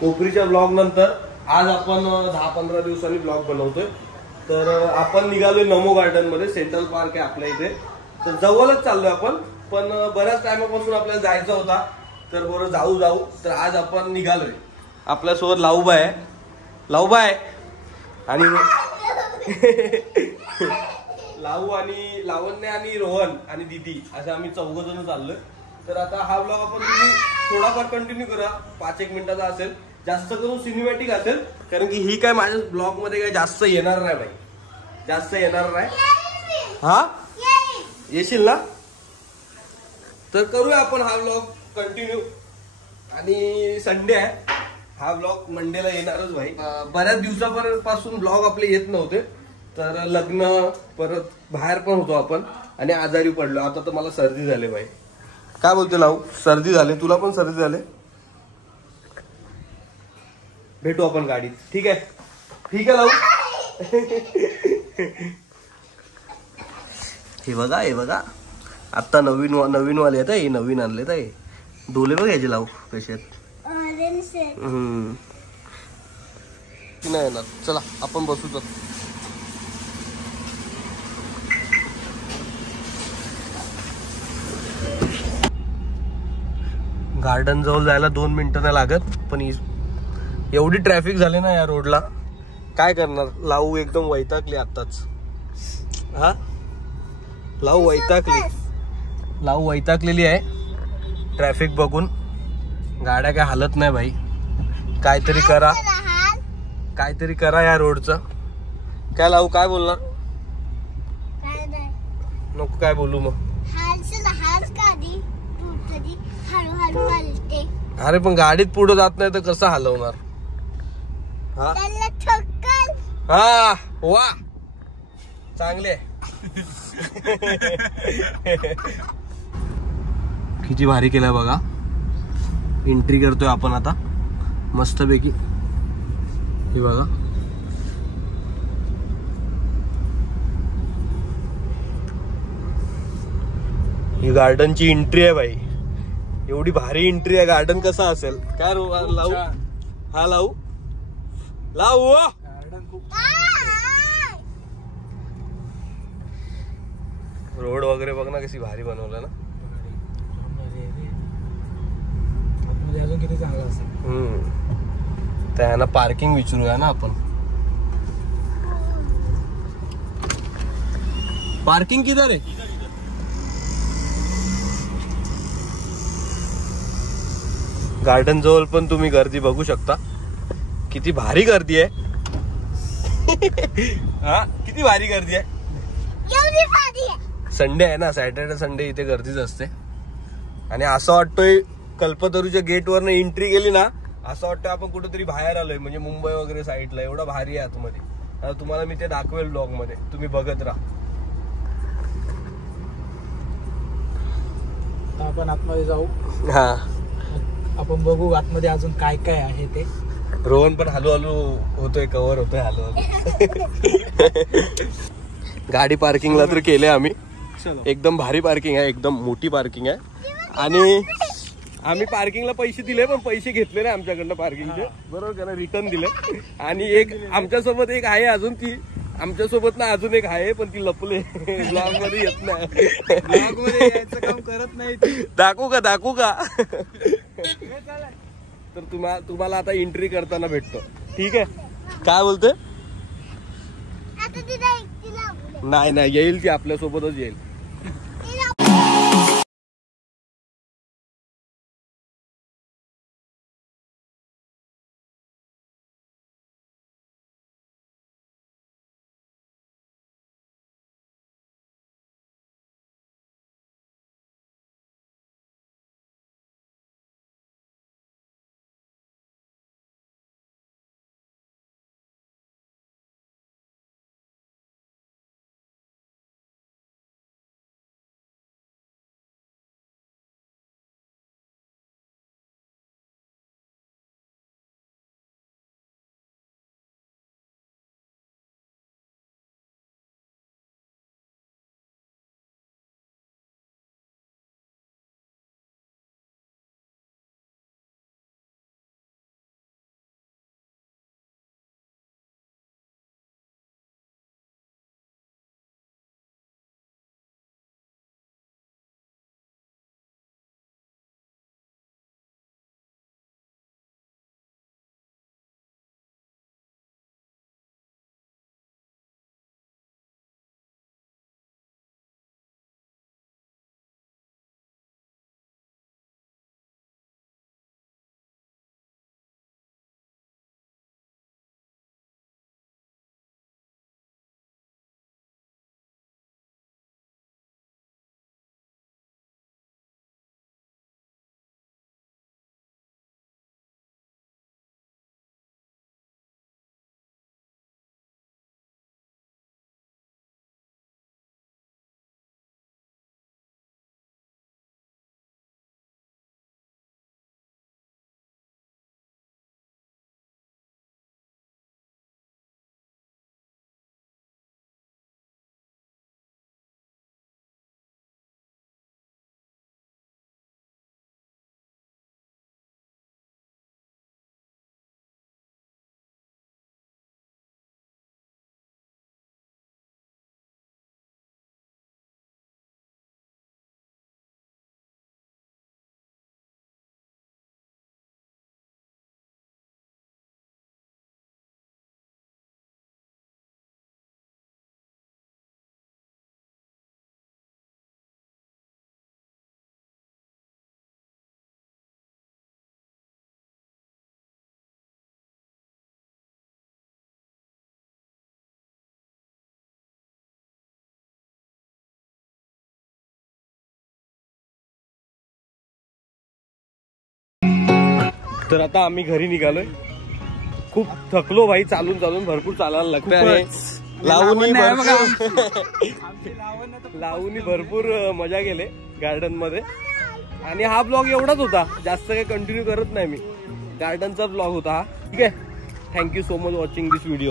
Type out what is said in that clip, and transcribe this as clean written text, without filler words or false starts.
कोकरीच्या blog नंतर आज आपण 10-15 दिवसांनी ब्लॉग बनवतोय। तर आपण निघालोय नमो गार्डन मध्ये, सेंट्रल पार्क आहे आपल्या इथे, तर जवळच चाललोय आपण, पण बऱ्याच टायमापासून आपल्याला जायचं होता, तर बरं जाऊ। तर आज आपण निघालोय। आपल्यासोबत लाऊबाई आहे, लाऊबाई आणि लाऊ आणि लावण्य आणि रोहन आणि दीदी असं आम्ही 4 जण चाललोय। तर आता हा ब्लॉग आपण तुम्ही थोडाफार कंटिन्यू करा, 5-1 मिनिटाचा असेल, जास्त करून सिनेमॅटिक असेल, कारण की ही काय माझ्या ब्लॉग मध्ये काय जास्त येणार नाही भाई, जास्त येणार नाही। हा येशील ना, तर करूया आपण हा ब्लॉग कंटिन्यू। आणि संडे आहे, हा ब्लॉग मंडेला येणारच भाई। बऱ्याच दिवसापासून ब्लॉग आपले येत नव्हते, तर लग्न परत बाहेर पण होतो आपण आणि आजारी पडलो। आता तर मला सर्दी झाली भाई, काय बोलते लावू, सर्दी झाले, तुला पण सर्दी झाले। भेटू आपण गाडीत, ठीक आहे, ठीक आहे लावू। हे बघा आता नवीन वाले येत आहे, नवीन आणले तर डोले बघ याचे लावू कसे आहेत। नाही येणार, चला आपण बसू तर। गार्डन जवळ जायला 2 मिनिटं नाही लागत, पण एवढी ट्रॅफिक झाली ना या रोडला, काय करणार। लावू एकदम वैतागली आताच, हा लावू वैतागलेली आहे ट्रॅफिक बघून। गाड्या काय हालत नाही भाई, काहीतरी करा या रोडचं। काय लावू, काय बोलणार, नको काय बोलू मग। अरे पण गाडीत पुढे जात नाही तर कसं हलवणार। हा वा चांगले किती भारी केलं बघा। एंट्री करतोय आपण आता मस्तपैकी, हे बघा। ही गार्डनची एंट्री आहे भाई, एवढी भारी एंट्री आहे। गार्डन कसा असेल काय लावू, हा लावू रोड वगैरे बघ ना कशी भारी बनवलं ना, अजून किती चांगला असेल। त्यांना पार्किंग विचारूया ना आपण, पार्किंग किधर आहे। गार्डन जवळ पण तुम्ही गर्दी बघू शकता, किती भारी गर्दी आहे। हा किती भारी गर्दी आहे, संडे आहे ना, सॅटर्डे संडे इथे गर्दीच असते। आणि असं वाटतोय कल्पतरूच्या गेटवरनं एंट्री गेली ना, असं वाटतं आपण कुठेतरी बाहेर आलोय, म्हणजे मुंबई वगैरे साईडला, एवढा भारी आहे आतमध्ये। आता तुम्हाला मी ते दाखवेल ब्लॉग मध्ये, तुम्ही बघत राहा। आपण आतमध्ये जाऊ, हा आपण बघू आतमध्ये अजून काय काय आहे ते। रोहन पण हळूहळू होतोय, कव्हर होतोय हळूहळू। गाडी पार्किंगला तर केले आम्ही, एकदम भारी पार्किंग आहे, एकदम मोठी पार्किंग आहे। आणि आम्ही पार्किंगला पैसे दिले, पण पैसे घेतले नाही आमच्याकडनं पार्किंगचे, बरोबर का ना, रिटर्न दिले। आणि एक आमच्यासोबत एक आहे अजून, ती आमच्यासोबत ना अजून एक आहे, पण ती लपले, ब्लॉग मध्ये येत नाही, ब्लॉग मध्ये यायचं काम करत नाही। दाखवू का तर तुम्हाला आता एंट्री करताना भेटतो, ठीक आहे, काय बोलतोय। नाही येईल ती, आपल्यासोबतच येईल। तर आता आम्ही घरी निघालोय. खूप थकलो भाई, चालून चालून भरपूर चालायला लागतं आणि लावूनी भरपूर मजा केले गार्डन मध्ये. आणि हा ब्लॉग एवढाच होता, जास्त काही कंटिन्यू करत नाही मी. गार्डनचा ब्लॉग होता हा. ठीक आहे, थँक्यू सो मच वॉचिंग दिस व्हिडिओ.